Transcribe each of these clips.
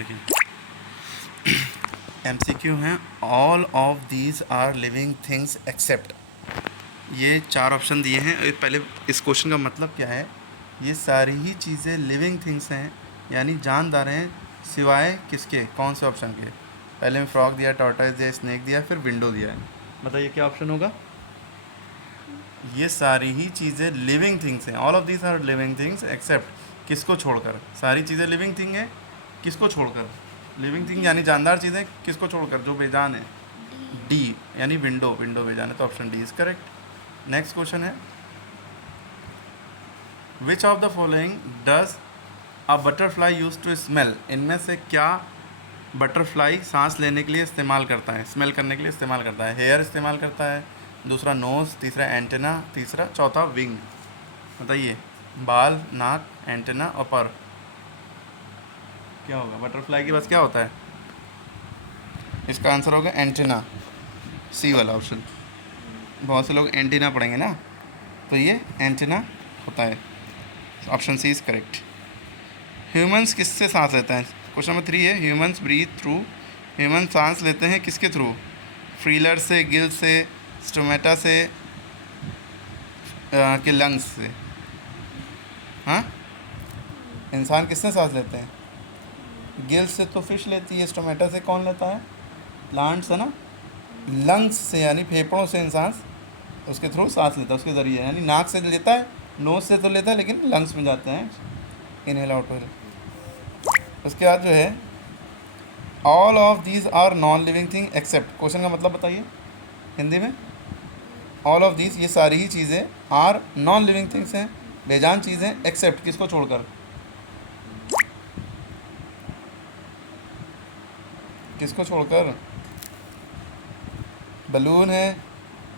देखिए MCQ हैं, all of these are living things except, ये 4 ऑप्शन दिए हैं। पहले इस क्वेश्चन का मतलब क्या है, ये सारी ही चीज़ें लिविंग थिंग्स हैं, यानी जानदार हैं, सिवाय किसके, कौन से ऑप्शन के। पहले में फ्रॉग दिया, टॉर्टोइज दिया, स्नेक दिया, फिर विंडो दिया है। बताइए क्या ऑप्शन होगा। ये सारी ही चीज़ें लिविंग थिंग्स हैं, all of these are living things except, किसको छोड़कर। सारी चीज़ें लिविंग थिंग हैं, किसको छोड़कर, लिविंग थिंग यानी जानदार चीज़ें, किसको छोड़कर, जो बेजान है। डी यानी विंडो, विंडो बेजान है, तो option D is correct. Next question है, which of the following does a butterfly use to smell, इनमें से क्या बटरफ्लाई सांस लेने के लिए इस्तेमाल करता है, स्मेल करने के लिए इस्तेमाल करता है। हेयर इस्तेमाल करता है, दूसरा नोज़, तीसरा एंटेना, तीसरा चौथा विंग। बताइए, बाल, नाक, एंटेना और पर, क्या होगा बटरफ्लाई के पास, क्या होता है। इसका आंसर होगा एंटेना, सी वाला ऑप्शन। बहुत से लोग एंटीना पढ़ेंगे ना, तो ये एंटेना होता है, option C is correct. Humans किससे सांस लेते हैं, क्वेश्चन नंबर 3 है, ह्यूमंस ब्रीथ थ्रू, ह्यूमन सांस लेते हैं किसके थ्रू, फ्रीलर से, गिल से, स्टोमेटा से, के लंग्स से। हाँ, इंसान किससे सांस लेते हैं, गिल से तो फिश लेती है, स्टोमेटा से कौन लेता है, प्लांट्स है ना। लंग्स से यानी फेफड़ों से इंसान उसके थ्रू सांस लेता है, उसके ज़रिए, यानी नाक से लेता है, नोज़ से तो लेता है, लेकिन लंग्स में जाते हैं, इनहेल आउटहेल। उसके बाद जो है, all of these are non living thing except, question का मतलब बताइए हिंदी में। ऑल ऑफ दीज, ये सारी ही चीज़ें, आर नॉन लिविंग थिंग्स हैं, बेजान चीज़ें, एक्सेप्ट किसको छोड़कर, किसको छोड़कर। बलून है,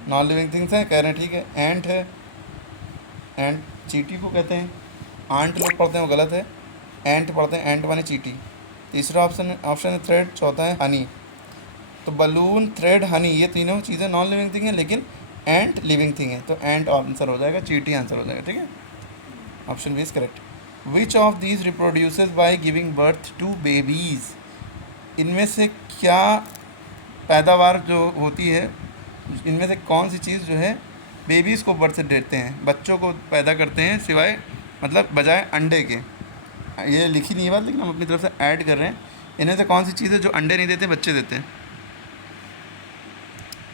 नॉन लिविंग थिंग्स है, कह रहे हैं, ठीक है। एंट है, एंट चींटी को कहते हैं, आंट लोग पढ़ते हैं वो गलत है, एंट पढ़ते हैं, एंट माने चींटी। तीसरा ऑप्शन है थ्रेड, चौथा है हनी। तो बलून, थ्रेड, हनी, ये तीनों चीज़ें नॉन लिविंग थिंग हैं, लेकिन एंट लिविंग थिंग है, तो एंट आंसर हो जाएगा, चींटी आंसर हो जाएगा, ठीक है, option B is correct. Which of these reproduces by giving birth to babies, इनमें से क्या पैदावार जो होती है, इनमें से कौन सी चीज़ जो है बेबीज़ को बर्थ देते हैं, बच्चों को पैदा करते हैं, सिवाय मतलब बजाय अंडे के। ये लिखी नहीं है बात, लेकिन हम अपनी तरफ से ऐड कर रहे हैं। इनमें से कौन सी चीज़ है जो अंडे नहीं देते, बच्चे देते हैं।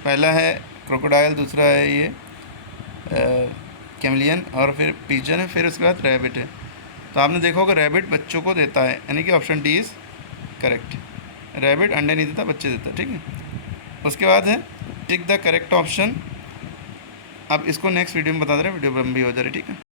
पहला है क्रोकोडाइल, दूसरा है ये कैमलियन, और फिर पिजन है, फिर उसके बाद रैबिट है। तो आपने देखा होगा रैबिट बच्चों को देता है, यानी कि option D is correct. Rabbit अंडे नहीं देता, बच्चे देता है, ठीक है। उसके बाद है टिक द करेक्ट ऑप्शन। अब इसको नेक्स्ट वीडियो में बता दे रहे हैं, वीडियो लंबी हो जा रही है, ठीक है।